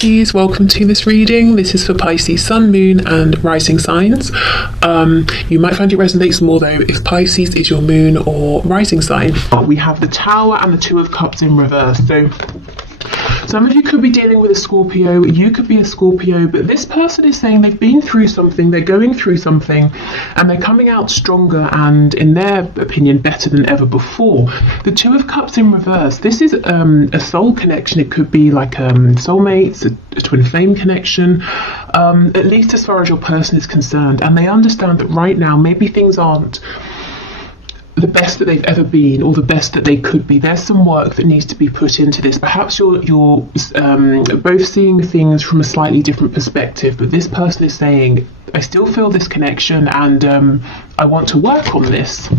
Pisces, welcome to this reading. This is for Pisces Sun, Moon and Rising signs. You might find it resonates more though if Pisces is your moon or rising sign. We have the Tower and the Two of Cups in reverse. So some of you could be dealing with a Scorpio, you could be a Scorpio, but this person is saying they've been through something, they're going through something, and they're coming out stronger and, in their opinion, better than ever before. The Two of Cups in reverse, this is a soul connection. It could be like soulmates, a twin flame connection, at least as far as your person is concerned. And they understand that right now, maybe things aren't the best that they've ever been or the best that they could be. There's some work that needs to be put into this. Perhaps you're both seeing things from a slightly different perspective, but this person is saying, I still feel this connection and I want to work on this.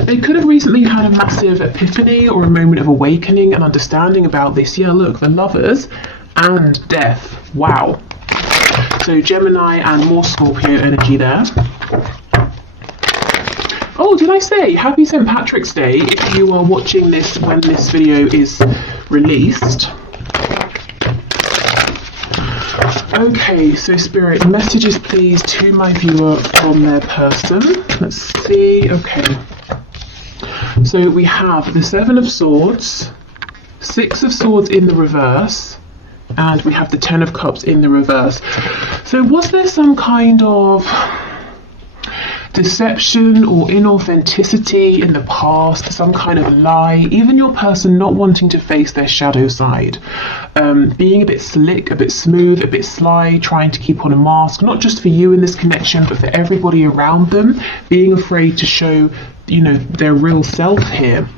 They could have recently had a massive epiphany or a moment of awakening and understanding about this. Yeah, look, the Lovers and Death. Wow. So Gemini and more Scorpio energy there. Oh, did I say happy St. Patrick's Day if you are watching this when this video is released? Okay, so Spirit, messages please to my viewer from their person. Let's see, okay. So we have the Seven of Swords, Six of Swords in the reverse, and we have the Ten of Cups in the reverse. So was there some kind of deception or inauthenticity in the past, some kind of lie, even your person not wanting to face their shadow side, being a bit slick, a bit smooth, a bit sly, trying to keep on a mask, not just for you in this connection, but for everybody around them, being afraid to show, their real self here.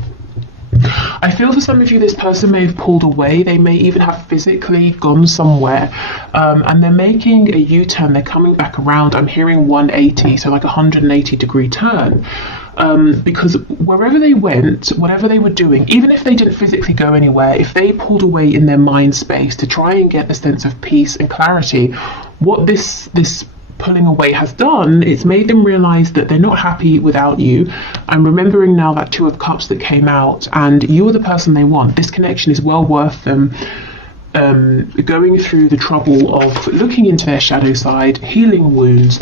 I feel for some of you, this person may have pulled away. They may even have physically gone somewhere, and they're making a U-turn. They're coming back around. I'm hearing 180, so like a 180-degree turn, because wherever they went, whatever they were doing, even if they didn't physically go anywhere, if they pulled away in their mind space to try and get a sense of peace and clarity, what this pulling away has done, it's made them realize that they're not happy without you. I'm remembering now that Two of Cups that came out, and you're the person they want. This connection is well worth them going through the trouble of looking into their shadow side, healing wounds,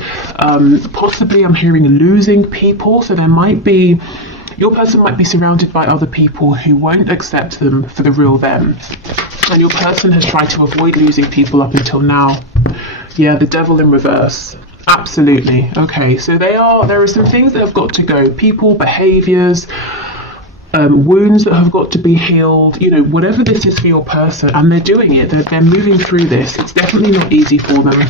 possibly I'm hearing losing people. So there might be, your person might be surrounded by other people who won't accept them for the real them, and your person has tried to avoid losing people up until now. Yeah, the Devil in reverse. Absolutely. Okay, so there are some things that have got to go. People, behaviours, wounds that have got to be healed, whatever this is for your person, and they're doing it. They're moving through this. It's definitely not easy for them.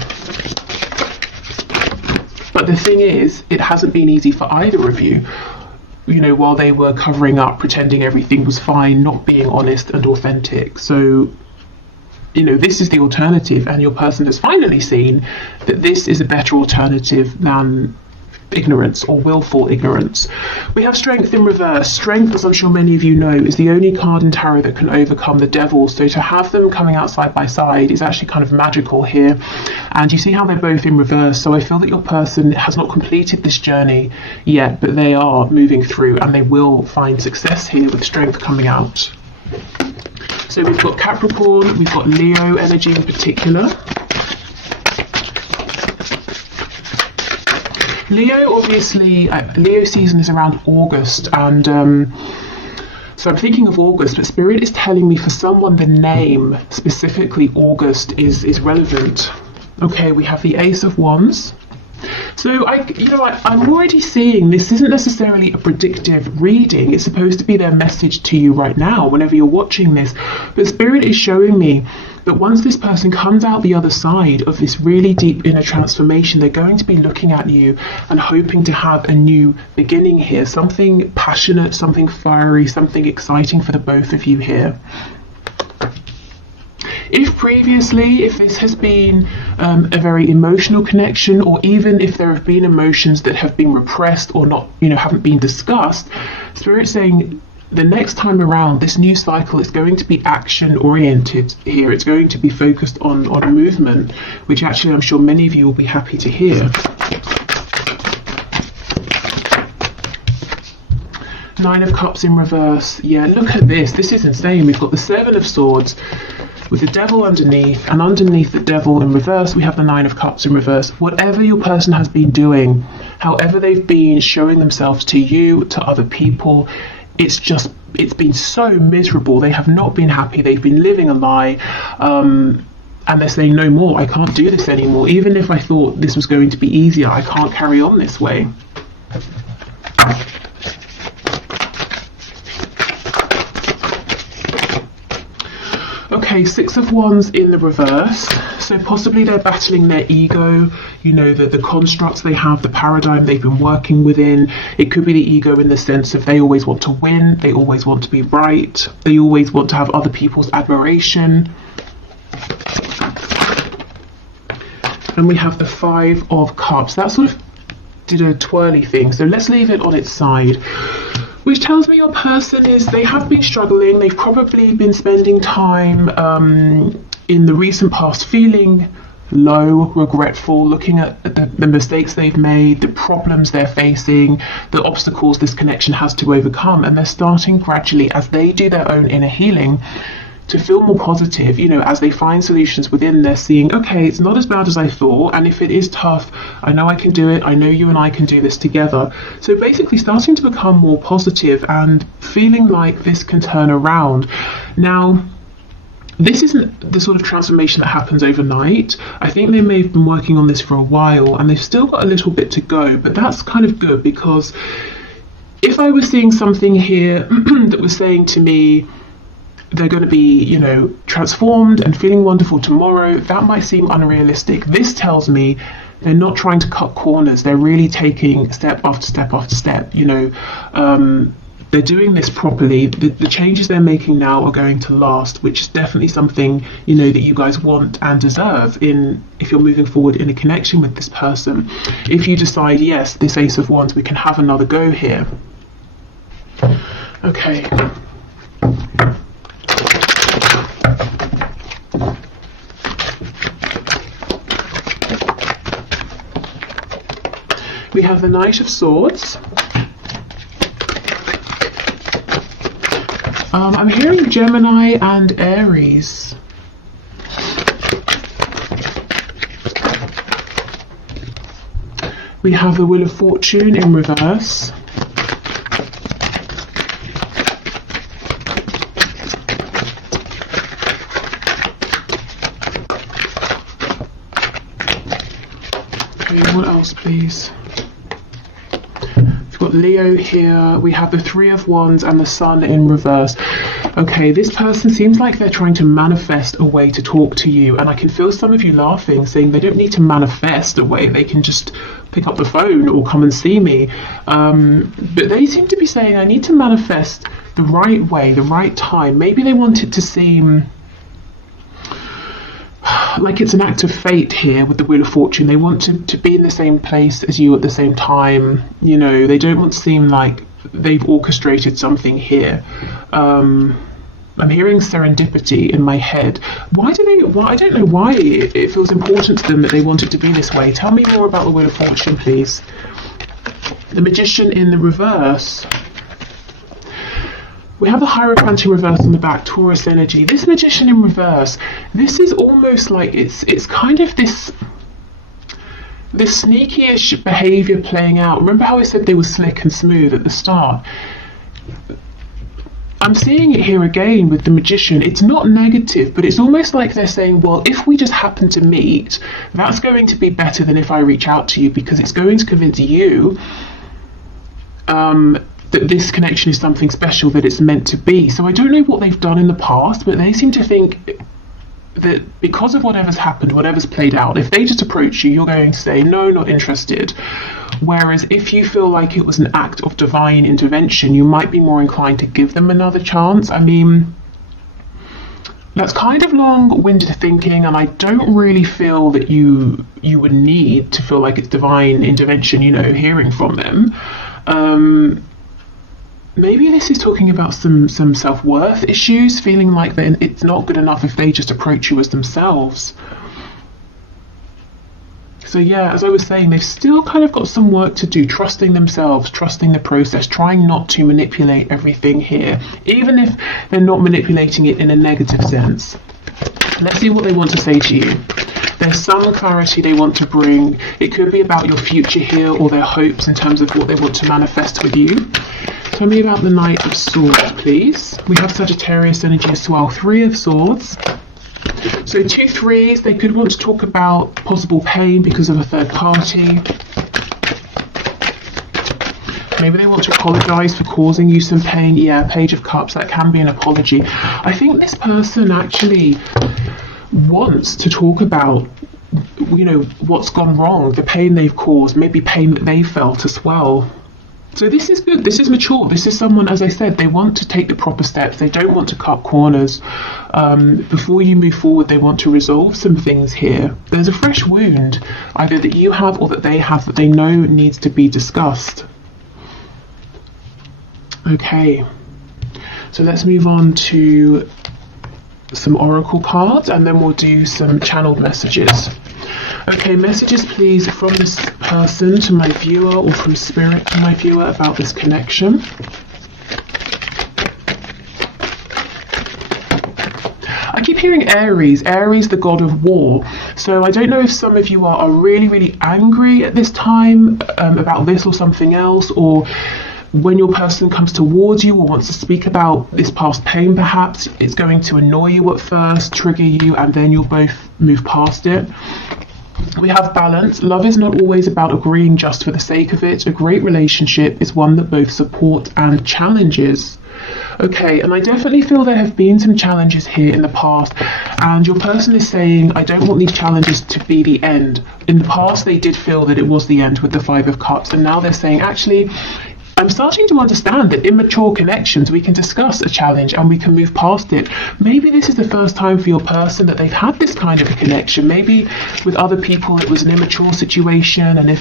But the thing is, it hasn't been easy for either of you. While they were covering up, pretending everything was fine, not being honest and authentic. So this is the alternative, and your person has finally seen that this is a better alternative than ignorance or willful ignorance. We have Strength in reverse. Strength, as I'm sure many of you know, is the only card in tarot that can overcome the devil. So to have them coming out side by side is actually kind of magical here. And you see how they're both in reverse. So I feel that your person has not completed this journey yet, but they are moving through, and they will find success here with Strength coming out. So we've got Capricorn, we've got Leo energy in particular. Leo, obviously, Leo season is around August, and so I'm thinking of August, but Spirit is telling me for someone the name, specifically August, is relevant. Okay, we have the Ace of Wands. So I'm already seeing this isn't necessarily a predictive reading. It's supposed to be their message to you right now, whenever you're watching this. But Spirit is showing me that once this person comes out the other side of this really deep inner transformation, they're going to be looking at you and hoping to have a new beginning here. Something passionate, something fiery, something exciting for the both of you here. If previously, if this has been a very emotional connection, or even if there have been emotions that have been repressed or not, haven't been discussed, Spirit's saying the next time around, this new cycle is going to be action oriented here. It's going to be focused on movement, which actually I'm sure many of you will be happy to hear. Nine of Cups in reverse. Yeah, look at this. This is insane. We've got the Seven of Swords, with the devil underneath, and underneath the devil in reverse we have the Nine of Cups in reverse. Whatever your person has been doing, however they've been showing themselves to you, to other people, it's been so miserable. They have not been happy. They've been living a lie, and they're saying, no more, I can't do this anymore. Even if I thought this was going to be easier, I can't carry on this way. Okay, Six of Wands in the reverse. So possibly they're battling their ego, you know, the constructs they have, the paradigm they've been working within. It could be the ego in the sense of they always want to win, they always want to be right, they always want to have other people's admiration. And we have the Five of Cups. That sort of did a twirly thing, so let's leave it on its side. Which tells me your person they have been struggling. They've probably been spending time in the recent past feeling low, regretful, looking at the mistakes they've made, the problems they're facing, the obstacles this connection has to overcome. And they're starting gradually, as they do their own inner healing, to feel more positive. You know, as they find solutions within, they're seeing, okay, it's not as bad as I thought, and if it is tough, I know I can do it, I know you and I can do this together. So basically starting to become more positive and feeling like this can turn around. Now, this isn't the sort of transformation that happens overnight. I think they may have been working on this for a while, and they've still got a little bit to go, but that's kind of good, because if I was seeing something here that was saying to me, they're going to be, you know, transformed and feeling wonderful tomorrow, that might seem unrealistic. This tells me they're not trying to cut corners. They're really taking step after step after step. You know, they're doing this properly. The changes they're making now are going to last, which is definitely something, you know, that you guys want and deserve if you're moving forward in a connection with this person. If you decide, yes, this Ace of Wands, we can have another go here. Okay. We have the Knight of Swords. I'm hearing Gemini and Aries. We have the Wheel of Fortune in reverse. Okay, what else, please? We've got Leo here. We have the Three of Wands and the Sun in reverse. Okay, this person seems like they're trying to manifest a way to talk to you, and I can feel some of you laughing, saying they don't need to manifest a way, they can just pick up the phone or come and see me. But they seem to be saying, I need to manifest the right way, the right time. Maybe they want it to seem like it's an act of fate here with the Wheel of Fortune. They want to be in the same place as you at the same time. You know, they don't want to seem like they've orchestrated something here. I'm hearing serendipity in my head. I don't know why it feels important to them that they want it to be this way. Tell me more about the Wheel of Fortune, please. The Magician in the reverse. We have the Hierophant in reverse on the back, Taurus energy. This Magician in reverse, this is almost like it's kind of this sneaky-ish behaviour playing out. Remember how I said they were slick and smooth at the start? I'm seeing it here again with the Magician. It's not negative, but it's almost like they're saying, well, if we just happen to meet, that's going to be better than if I reach out to you, because it's going to convince you that this connection is something special, that it's meant to be. So I don't know what they've done in the past, but they seem to think that because of whatever's happened, whatever's played out, if they just approach you, you're going to say, no, not interested. Whereas if you feel like it was an act of divine intervention, you might be more inclined to give them another chance. I mean, that's kind of long-winded thinking, and I don't really feel that you would need to feel like it's divine intervention, you know, hearing from them. Maybe this is talking about some self-worth issues, feeling like that it's not good enough if they just approach you as themselves. So yeah, as I was saying, they've still kind of got some work to do, trusting themselves, trusting the process, trying not to manipulate everything here, even if they're not manipulating it in a negative sense. Let's see what they want to say to you. There's some clarity they want to bring. It could be about your future here or their hopes in terms of what they want to manifest with you. Tell me about the Knight of Swords, please. We have Sagittarius energy as well. 3 of Swords. So 2 threes, they could want to talk about possible pain because of a third party. Maybe they want to apologise for causing you some pain. Yeah, Page of Cups, that can be an apology. I think this person actually wants to talk about, you know, what's gone wrong, the pain they've caused, maybe pain that they felt as well. So this is good, this is mature, this is someone, as I said, they want to take the proper steps, they don't want to cut corners. Before you move forward, they want to resolve some things here. There's a fresh wound, either that you have or that they have, that they know needs to be discussed. Okay, so let's move on to some oracle cards and then we'll do some channeled messages. Okay, messages please from this person to my viewer or from spirit to my viewer about this connection. I keep hearing Aries, Aries the god of war. So I don't know if some of you are really, really angry at this time about this or something else, or when your person comes towards you or wants to speak about this past pain, perhaps it's going to annoy you at first, trigger you, and then you'll both move past it. We have balance. Love is not always about agreeing just for the sake of it. A great relationship is one that both support and challenges. Okay, and I definitely feel there have been some challenges here in the past, and your person is saying, I don't want these challenges to be the end. In the past, they did feel that it was the end with the 5 of Cups, and now they're saying, actually, I'm starting to understand that in mature connections, we can discuss a challenge and we can move past it. Maybe this is the first time for your person that they've had this kind of a connection. Maybe with other people, it was an immature situation, and if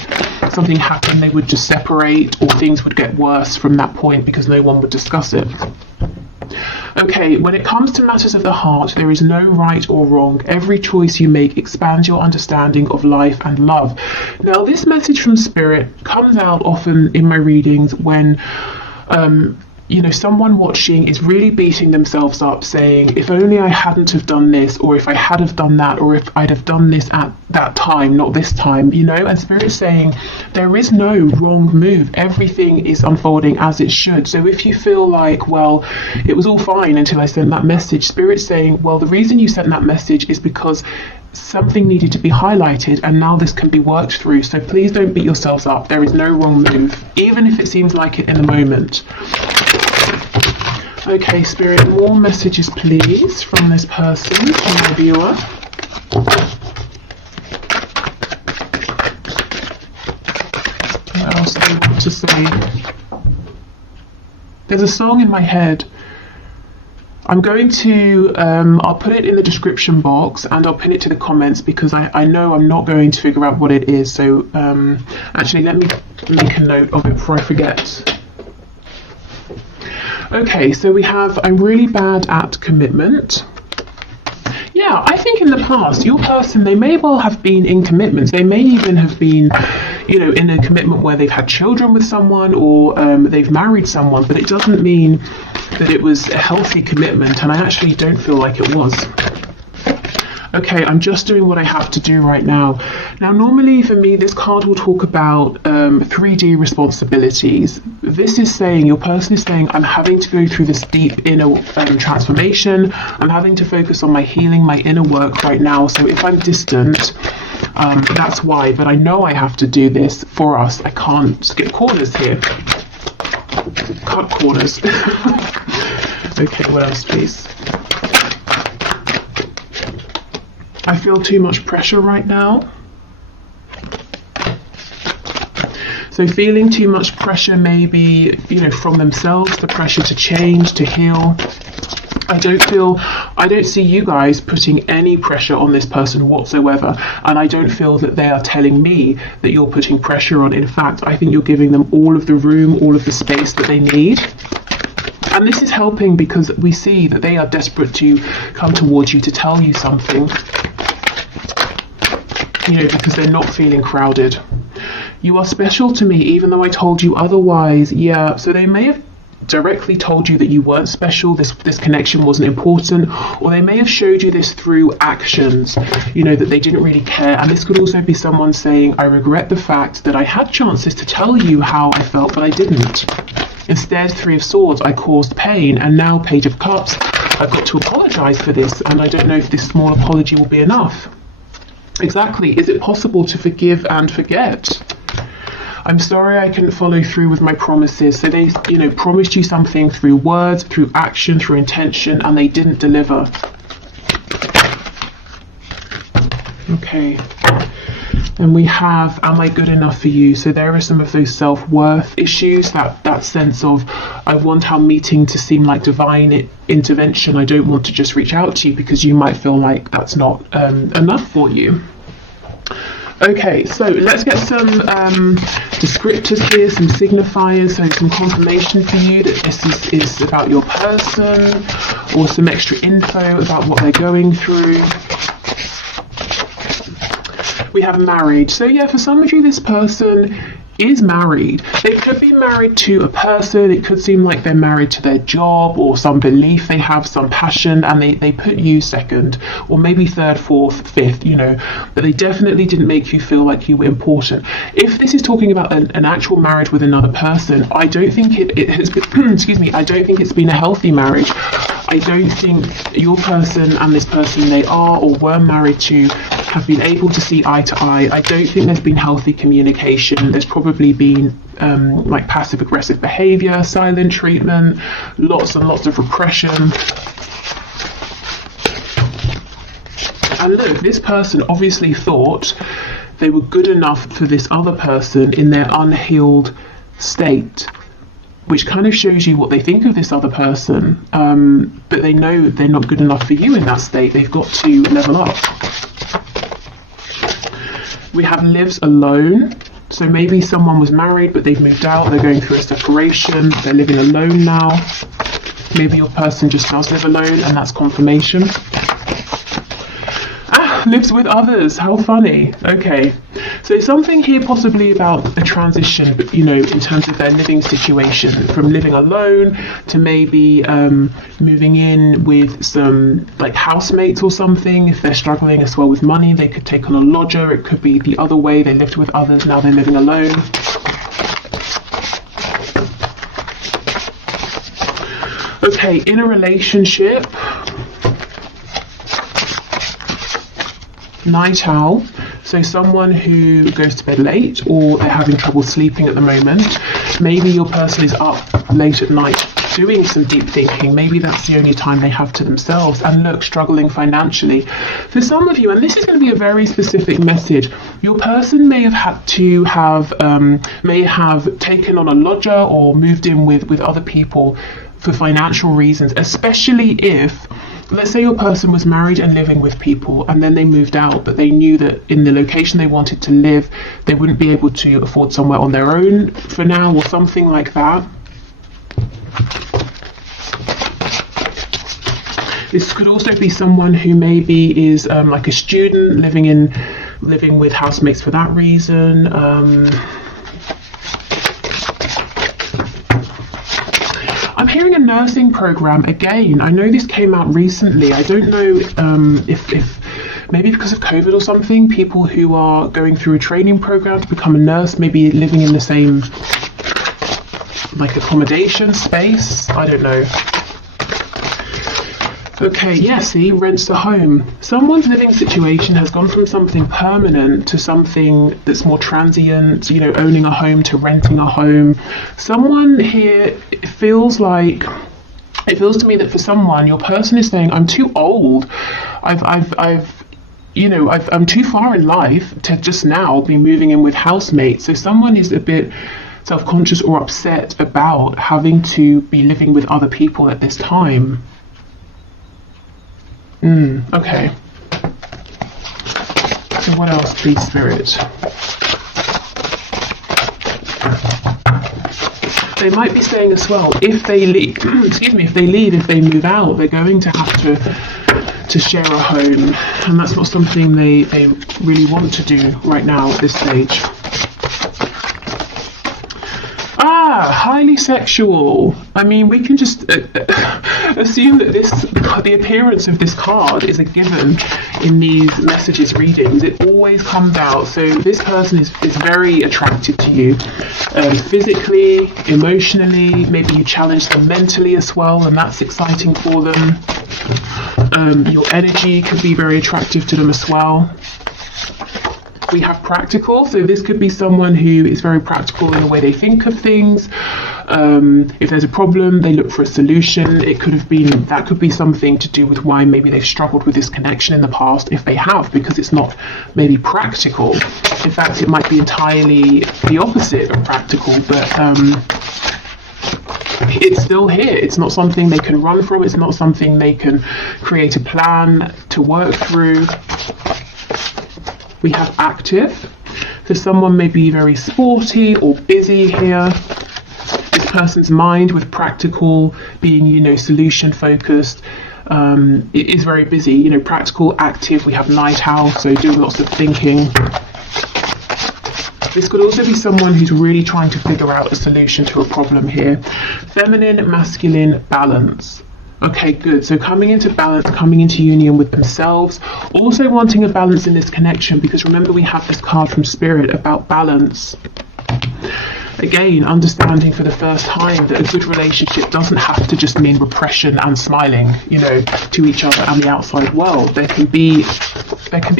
something happened, they would just separate, or things would get worse from that point because no one would discuss it. Okay, when it comes to matters of the heart, there is no right or wrong. Every choice you make expands your understanding of life and love. Now, this message from Spirit comes out often in my readings when you know, someone watching is really beating themselves up, saying, if only I hadn't have done this, or if I had have done that, or if I'd have done this at that time, not this time, you know. And Spirit's saying there is no wrong move. Everything is unfolding as it should. So if you feel like, well, it was all fine until I sent that message, Spirit's saying, well, the reason you sent that message is because something needed to be highlighted, and now this can be worked through. So please don't beat yourselves up. There is no wrong move, even if it seems like it in the moment. Okay, Spirit, more messages please from this person, from my viewer. What else do they want to say? There's a song in my head. I'm going to, I'll put it in the description box and I'll pin it to the comments, because I know I'm not going to figure out what it is. So actually, let me make a note of it before I forget. Okay, so we have, I'm really bad at commitment. Yeah, I think in the past, your person, they may well have been in commitments. They may even have been, you know, in a commitment where they've had children with someone, or they've married someone, but it doesn't mean that it was a healthy commitment, and I actually don't feel like it was. Okay, I'm just doing what I have to do right now. Now, normally for me, this card will talk about 3D responsibilities. This is saying, your person is saying, I'm having to go through this deep inner transformation. I'm having to focus on my healing, my inner work right now. So if I'm distant, that's why. But I know I have to do this for us. I can't skip corners here. Cut corners. Okay, what else, please? I feel too much pressure right now. So feeling too much pressure, maybe, you know, from themselves, the pressure to change, to heal. I don't see you guys putting any pressure on this person whatsoever. And I don't feel that they are telling me that you're putting pressure on. In fact, I think you're giving them all of the room, all of the space that they need. And this is helping because we see that they are desperate to come towards you to tell you something. You know, because they're not feeling crowded. You are special to me, even though I told you otherwise. Yeah, so they may have directly told you that you weren't special, this connection wasn't important, or they may have showed you this through actions, you know, that they didn't really care. And this could also be someone saying, I regret the fact that I had chances to tell you how I felt, but I didn't. Instead, Three of Swords, I caused pain, and now Page of Cups, I've got to apologise for this, and I don't know if this small apology will be enough. Exactly. Is it possible to forgive and forget? I'm sorry I couldn't follow through with my promises. So they, you know, promised you something through words, through action, through intention, and they didn't deliver. Okay. And we have, am I good enough for you? So there are some of those self-worth issues, that sense of, I want our meeting to seem like divine intervention. I don't want to just reach out to you, because you might feel like that's not enough for you. Okay, so let's get some descriptors here, some signifiers, so some confirmation for you that this is about your person, or some extra info about what they're going through. We have married. So yeah, for some of you, this person is married. They could be married to a person. It could seem like they're married to their job or some belief they have, some passion, and they put you second, or maybe third, fourth, fifth, you know, but they definitely didn't make you feel like you were important. If this is talking about an actual marriage with another person, I don't think it has been, excuse me, I don't think it's been a healthy marriage. I don't think your person and this person they are or were married to have been able to see eye to eye. I don't think there's been healthy communication. There's probably been like passive aggressive behavior, silent treatment, lots and lots of repression. And look, this person obviously thought they were good enough for this other person in their unhealed state, which kind of shows you what they think of this other person. But they know they're not good enough for you in that state. They've got to level up. We have lives alone. So maybe someone was married, but they've moved out. They're going through a separation. They're living alone now. Maybe your person just does live alone, and that's confirmation. Lives with others. How funny. Okay. So something here possibly about a transition, but you know, in terms of their living situation, from living alone to maybe moving in with some like housemates or something. If they're struggling as well with money, they could take on a lodger. It could be the other way. They lived with others, now they're living alone. Okay, in a relationship, night owl. So someone who goes to bed late, or they're having trouble sleeping at the moment. Maybe your person is up late at night doing some deep thinking. Maybe that's the only time they have to themselves. And look, struggling financially. For some of you, and this is going to be a very specific message, your person may have had to have, may have taken on a lodger or moved in with other people for financial reasons, especially if, let's say your person was married and living with people and then they moved out, but they knew that in the location they wanted to live, they wouldn't be able to afford somewhere on their own for now or something like that. This could also be someone who maybe is like a student living with housemates for that reason. I'm hearing a nursing program again. I know this came out recently. I don't know if maybe because of COVID or something, people who are going through a training program to become a nurse, maybe living in the same like accommodation space. I don't know. Okay, yeah, see, rents a home. Someone's living situation has gone from something permanent to something that's more transient, you know, owning a home to renting a home. Someone here, it feels to me that for someone, your person is saying, I'm too old. I'm too far in life to just now be moving in with housemates. So someone is a bit self-conscious or upset about having to be living with other people at this time. Okay. So what else, please, Spirit? They might be saying as well, if they leave, if they move out, they're going to have to share a home, and that's not something they really want to do right now at this stage. highly sexual. I mean, we can just assume that the appearance of this card is a given in these messages readings. It always comes out. So this person is very attracted to you, physically, emotionally. Maybe you challenge them mentally as well, and that's exciting for them. Your energy could be very attractive to them as well. We have practical, so this could be someone who is very practical in the way they think of things. If there's a problem, they look for a solution. That could be something to do with why maybe they've struggled with this connection in the past, if they have, because it's not maybe practical. In fact, it might be entirely the opposite of practical, but it's still here. It's not something they can run from. It's not something they can create a plan to work through. We have active, so someone may be very sporty or busy here. This person's mind, with practical being, solution focused, it is very busy. Practical, active. We have night owl, so doing lots of thinking. This could also be someone who's really trying to figure out a solution to a problem here. Feminine, masculine, balance. Okay, good. So coming into balance, coming into union with themselves, also wanting a balance in this connection, because remember we have this card from Spirit about balance. Again, understanding for the first time that a good relationship doesn't have to just mean repression and smiling, to each other and the outside world. There can be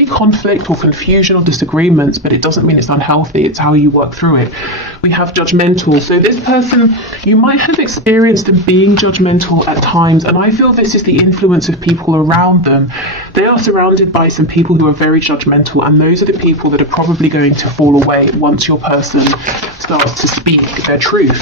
conflict or confusion or disagreements, but it doesn't mean it's unhealthy. It's how you work through it. We have judgmental. So this person, you might have experienced them being judgmental at times, and I feel this is the influence of people around them. They are surrounded by some people who are very judgmental, and those are the people that are probably going to fall away once your person starts to speak their truth.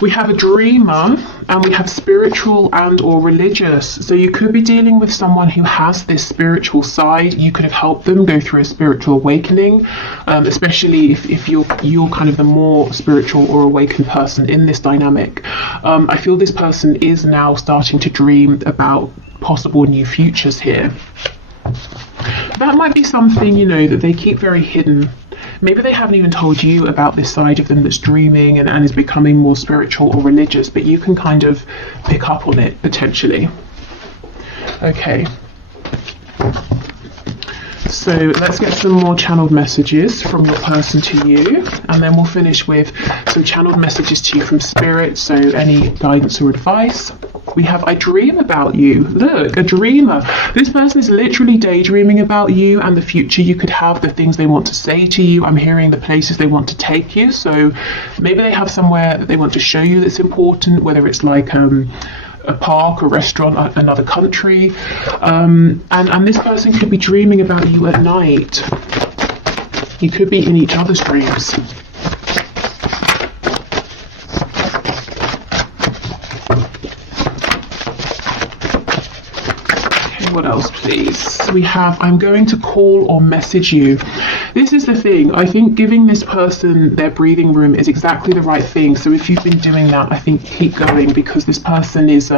We have a dreamer, and we have spiritual and or religious. So you could be dealing with someone who has this spiritual side. You could have helped them go through a spiritual awakening, especially if you're kind of the more spiritual or awakened person in this dynamic. I feel this person is now starting to dream about possible new futures here. That might be something, that they keep very hidden. Maybe they haven't even told you about this side of them that's dreaming and is becoming more spiritual or religious, but you can kind of pick up on it potentially. Okay. So let's get some more channeled messages from your person to you, and then we'll finish with some channeled messages to you from Spirit, so any guidance or advice. We have I dream about you. Look, a dreamer. This person is literally daydreaming about you and the future you could have, the things they want to say to you. I'm hearing the places they want to take you. So maybe they have somewhere that they want to show you that's important, whether it's like a park, a restaurant, another country. And this person could be dreaming about you at night. You could be in each other's dreams. What else, please? We have I'm going to call or message you. This is the thing. I think giving this person their breathing room is exactly the right thing. So if you've been doing that, I think keep going, because this person is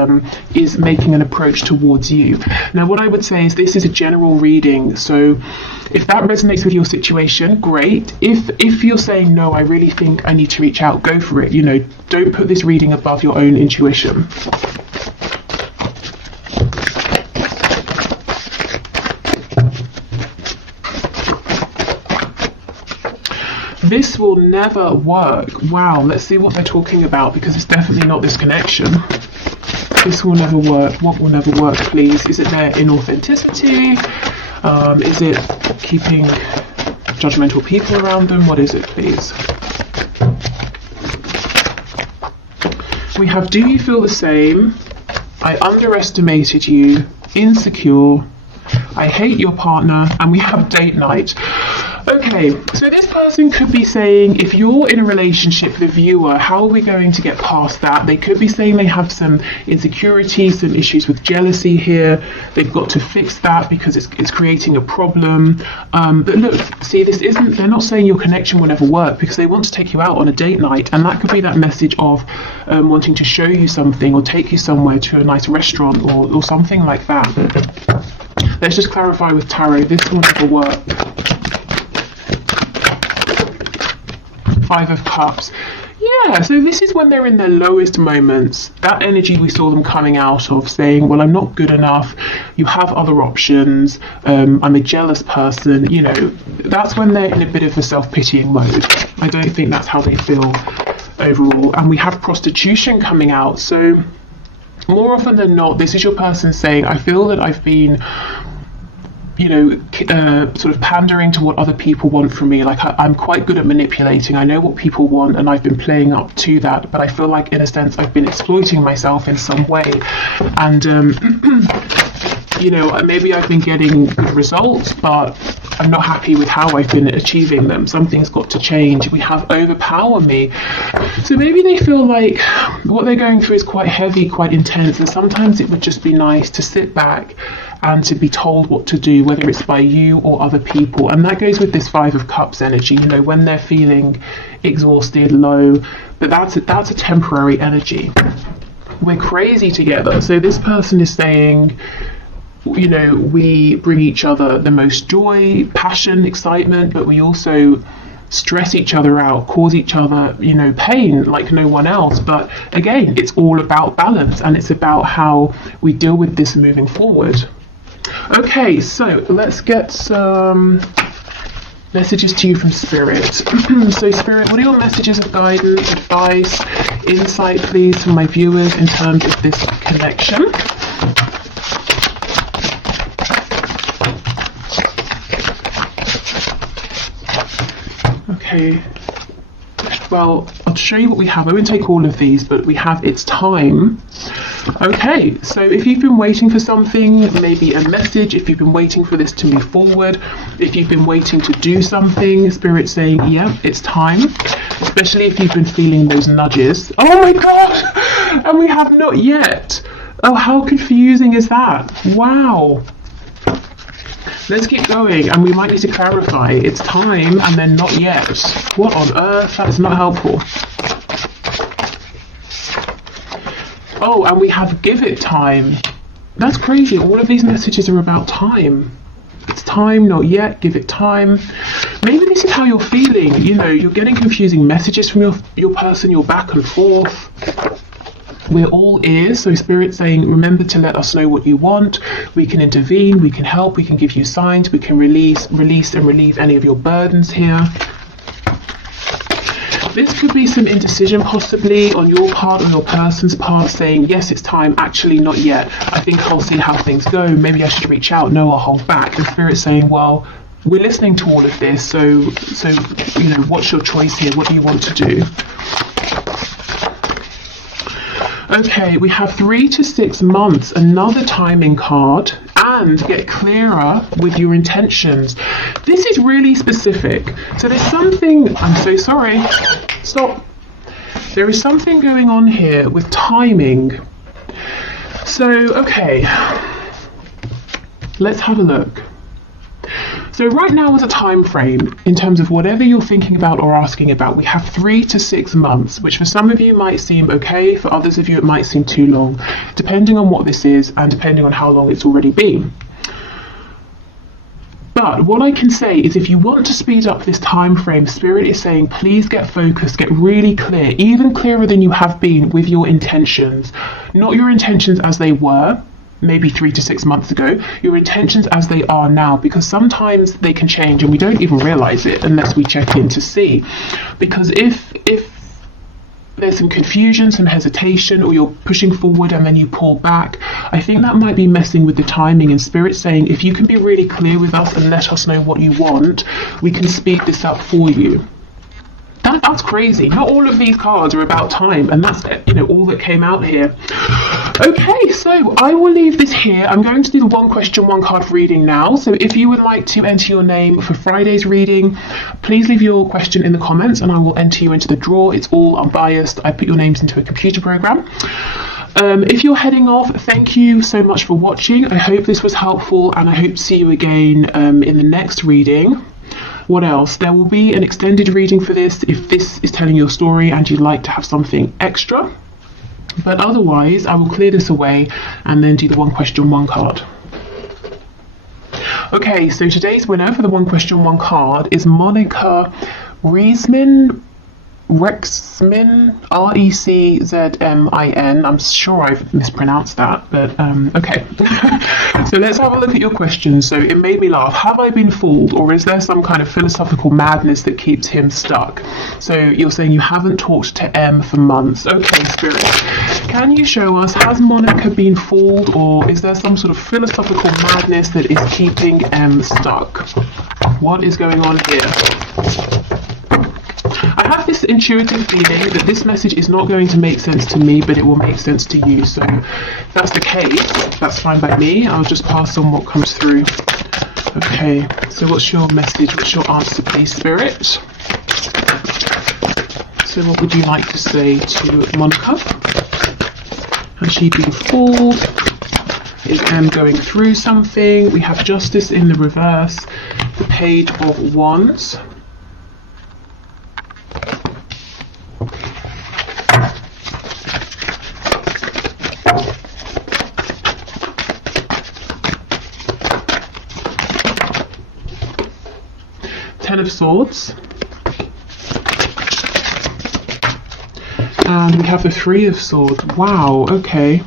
making an approach towards you. Now, what I would say is this is a general reading. So if that resonates with your situation, great. If you're saying, no, I really think I need to reach out, go for it. Don't put this reading above your own intuition. This will never work. Wow, let's see what they're talking about, because it's definitely not this connection. This will never work. What will never work, please? Is it their inauthenticity? Is it keeping judgmental people around them? What is it, please? We have do you feel the same? I underestimated you. Insecure. I hate your partner. And we have date night. Okay, so this person could be saying, if you're in a relationship, the viewer, how are we going to get past that? They could be saying they have some insecurities, some issues with jealousy here. They've got to fix that because it's creating a problem. But look, see, they're not saying your connection will never work, because they want to take you out on a date night. And that could be that message of wanting to show you something or take you somewhere to a nice restaurant or something like that. Let's just clarify with tarot, this will never work. Five of Cups. Yeah, so this is when they're in their lowest moments. That energy we saw them coming out of, saying, well, I'm not good enough, you have other options, I'm a jealous person, you know, that's when they're in a bit of a self-pitying mode. I don't think that's how they feel overall. And we have prostitution coming out, so more often than not, this is your person saying, I feel that I've been, you know, sort of pandering to what other people want from me. Like I'm quite good at manipulating. I know what people want and I've been playing up to that, but I feel like in a sense I've been exploiting myself in some way. And, you know, maybe I've been getting good results, but I'm not happy with how I've been achieving them. Something's got to change. We have overpower me. So maybe they feel like what they're going through is quite heavy, quite intense, and sometimes it would just be nice to sit back and to be told what to do, whether it's by you or other people. And that goes with this Five of Cups energy, you know, when they're feeling exhausted, low, but that's a temporary energy. We're crazy together. So this person is saying, you know, we bring each other the most joy, passion, excitement, but we also stress each other out, cause each other, you know, pain like no one else. But again, it's all about balance, and it's about how we deal with this moving forward. Okay, so let's get some messages to you from Spirit. So Spirit, what are your messages of guidance, advice, insight, please, for my viewers in terms of this connection? Okay, well, I'll show you what we have. I won't take all of these, but we have It's Time. Okay, so if you've been waiting for something, maybe a message, if you've been waiting for this to move forward, if you've been waiting to do something, Spirit's saying, yeah, it's time. Especially if you've been feeling those nudges. Oh my God! And we have not yet. Oh, how confusing is that? Wow. Let's keep going, and we might need to clarify. It's time and then not yet. What on earth? That is not helpful. Oh, and we have give it time. That's crazy. All of these messages are about time. It's time, not yet, give it time. Maybe this is how you're feeling. You know, you're getting confusing messages from your person, you're back and forth. We're all ears, so Spirit's saying, remember to let us know what you want. We can intervene, we can help, we can give you signs, we can release and relieve any of your burdens here. This could be some indecision possibly on your part or your person's part, saying, yes, it's time, actually not yet. I think I'll see how things go. Maybe I should reach out. No, I'll hold back. And Spirit's saying, well, we're listening to all of this, so you know, what's your choice here? What do you want to do? Okay, we have 3 to 6 months, another timing card, and get clearer with your intentions. This is really specific. So there's something, I'm so sorry, stop. There is something going on here with timing. So, okay, let's have a look. So right now is a time frame in terms of whatever you're thinking about or asking about. We have 3 to 6 months, which for some of you might seem okay, for others of you it might seem too long, depending on what this is and depending on how long it's already been. But what I can say is if you want to speed up this time frame, Spirit is saying please get focused, get really clear, even clearer than you have been with your intentions. Not your intentions as they were, maybe 3 to 6 months ago, your intentions as they are now, because sometimes they can change and we don't even realize it unless we check in to see. Because if there's some confusion, some hesitation, or you're pushing forward and then you pull back, I think that might be messing with the timing. And Spirit saying, if you can be really clear with us and let us know what you want, we can speed this up for you. That's crazy. Not all of these cards are about time, and that's, you know, all that came out here. Okay, so I will leave this here. I'm going to do the 1 question, 1 card reading now. So if you would like to enter your name for Friday's reading, please leave your question in the comments and I will enter you into the draw. It's all unbiased. I put your names into a computer program. If you're heading off, thank you so much for watching. I hope this was helpful and I hope to see you again in the next reading. What else? There will be an extended reading for this if this is telling your story and you'd like to have something extra. But otherwise, I will clear this away and then do the 1 question, 1 card. Okay, so today's winner for the 1 question, 1 card is Monica Riesman. Rexmin, Reczmin. I'm sure I've mispronounced that, but okay. So let's have a look at your question. So it made me laugh. Have I been fooled, or is there some kind of philosophical madness that keeps him stuck? So you're saying you haven't talked to M for months. Okay, Spirit. Can you show us, has Monica been fooled, or is there some sort of philosophical madness that is keeping M stuck? What is going on here? I have this intuitive feeling that this message is not going to make sense to me, but it will make sense to you. So if that's the case, that's fine by me. I'll just pass on what comes through. Okay, so what's your message? What's your answer, please, Spirit? So what would you like to say to Monica? Has she been fooled? Is M going through something? We have Justice in the reverse, the Page of Wands. Ten of Swords. And we have the Three of Swords. Wow, okay.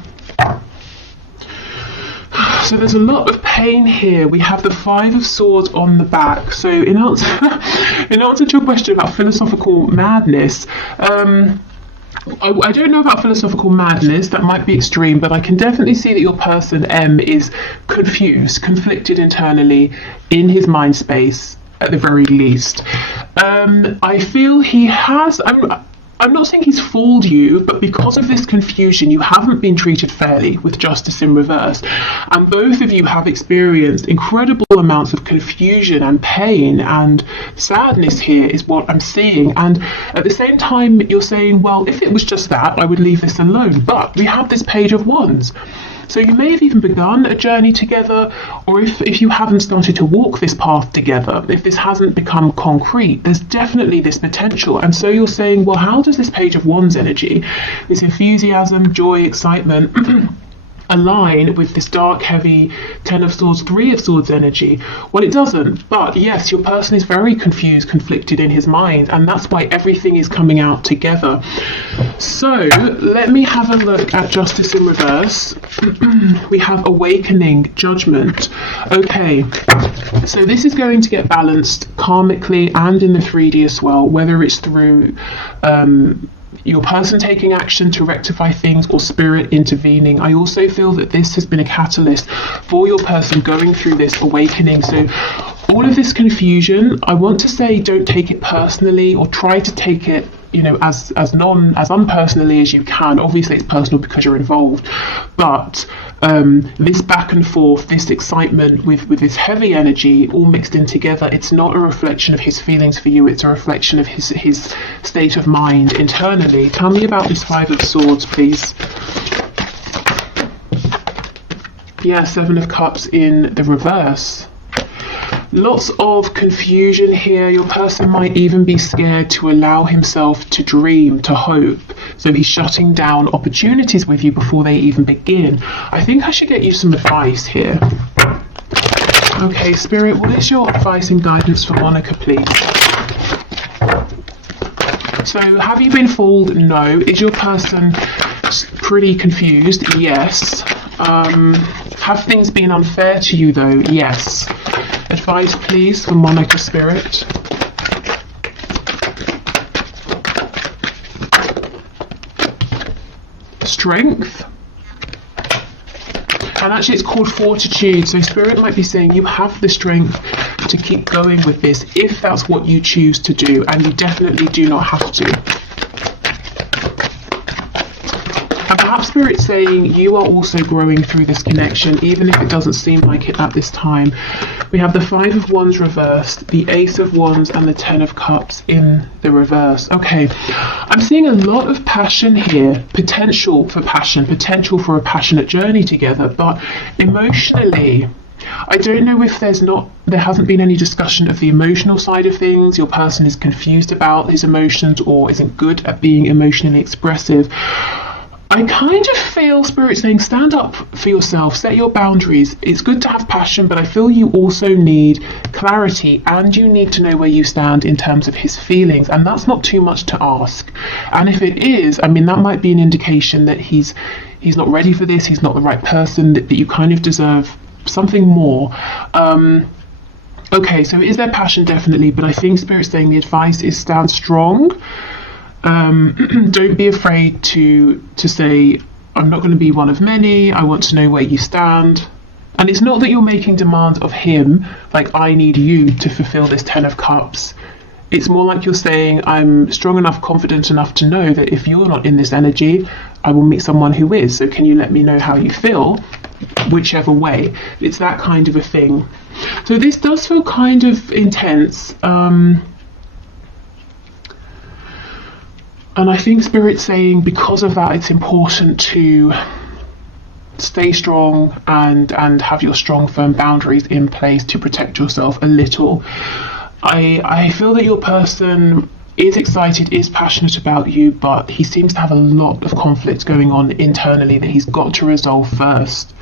So there's a lot of pain here. We have the Five of Swords on the back. So in answer to your question about philosophical madness, I don't know about philosophical madness, that might be extreme, but I can definitely see that your person M is confused, conflicted internally in his mind space at the very least. I feel he has, I'm not saying he's fooled you, but because of this confusion, you haven't been treated fairly with Justice in reverse. And both of you have experienced incredible amounts of confusion and pain and sadness here is what I'm seeing. And at the same time, you're saying, well, if it was just that, I would leave this alone. But we have this Page of Wands. So you may have even begun a journey together, or if you haven't started to walk this path together, if this hasn't become concrete, there's definitely this potential. And so you're saying, well, how does this Page of Wands energy, this enthusiasm, joy, excitement, align with this dark, heavy Ten of Swords, Three of Swords energy? Well, it doesn't. But yes, your person is very confused, conflicted in his mind, and that's why everything is coming out together. So let me have a look at Justice in reverse. We have Awakening, Judgment. Okay, so this is going to get balanced karmically and in the 3D as well, whether it's through your person taking action to rectify things or spirit intervening. I also feel that this has been a catalyst for your person going through this awakening. So all of this confusion, I want to say, don't take it personally, or try to take it, you know, as unpersonally as you can. Obviously it's personal because you're involved, but this back and forth, this excitement with this heavy energy all mixed in together, it's not a reflection of his feelings for you, it's a reflection of his state of mind internally. Tell me about this Five of Swords, please. Yeah, Seven of Cups in the reverse. Lots of confusion here. Your person might even be scared to allow himself to dream, to hope. So he's shutting down opportunities with you before they even begin. I think I should get you some advice here. Okay, Spirit, what is your advice and guidance for Monica, please? So have you been fooled? No. Is your person pretty confused? Yes. Have things been unfair to you though? Yes. Advice please for Monica, Spirit. Strength. And actually it's called fortitude. So Spirit might be saying you have the strength to keep going with this if that's what you choose to do, and you definitely do not have to. And perhaps Spirit's saying you are also growing through this connection, even if it doesn't seem like it at this time. We have the Five of Wands reversed, the Ace of Wands, and the Ten of Cups in the reverse. Okay, I'm seeing a lot of passion here, potential for passion, potential for a passionate journey together, but emotionally, I don't know if there hasn't been any discussion of the emotional side of things. Your person is confused about his emotions or isn't good at being emotionally expressive. I kind of feel Spirit saying stand up for yourself, set your boundaries. It's good to have passion, but I feel you also need clarity, and you need to know where you stand in terms of his feelings, and that's not too much to ask. And if it is, I mean, that might be an indication that he's not ready for this, he's not the right person, that you kind of deserve something more. Okay, so is there passion? Definitely, but I think Spirit's saying the advice is stand strong. Don't be afraid to say, I'm not going to be one of many, I want to know where you stand. And it's not that you're making demands of him, like I need you to fulfill this 10 of Cups. It's more like you're saying, I'm strong enough, confident enough to know that if you're not in this energy, I will meet someone who is. So can you let me know how you feel? Whichever way. It's that kind of a thing. So this does feel kind of intense. And I think Spirit's saying because of that, it's important to stay strong and have your strong, firm boundaries in place to protect yourself a little. I feel that your person is excited, is passionate about you, but he seems to have a lot of conflict going on internally that he's got to resolve first.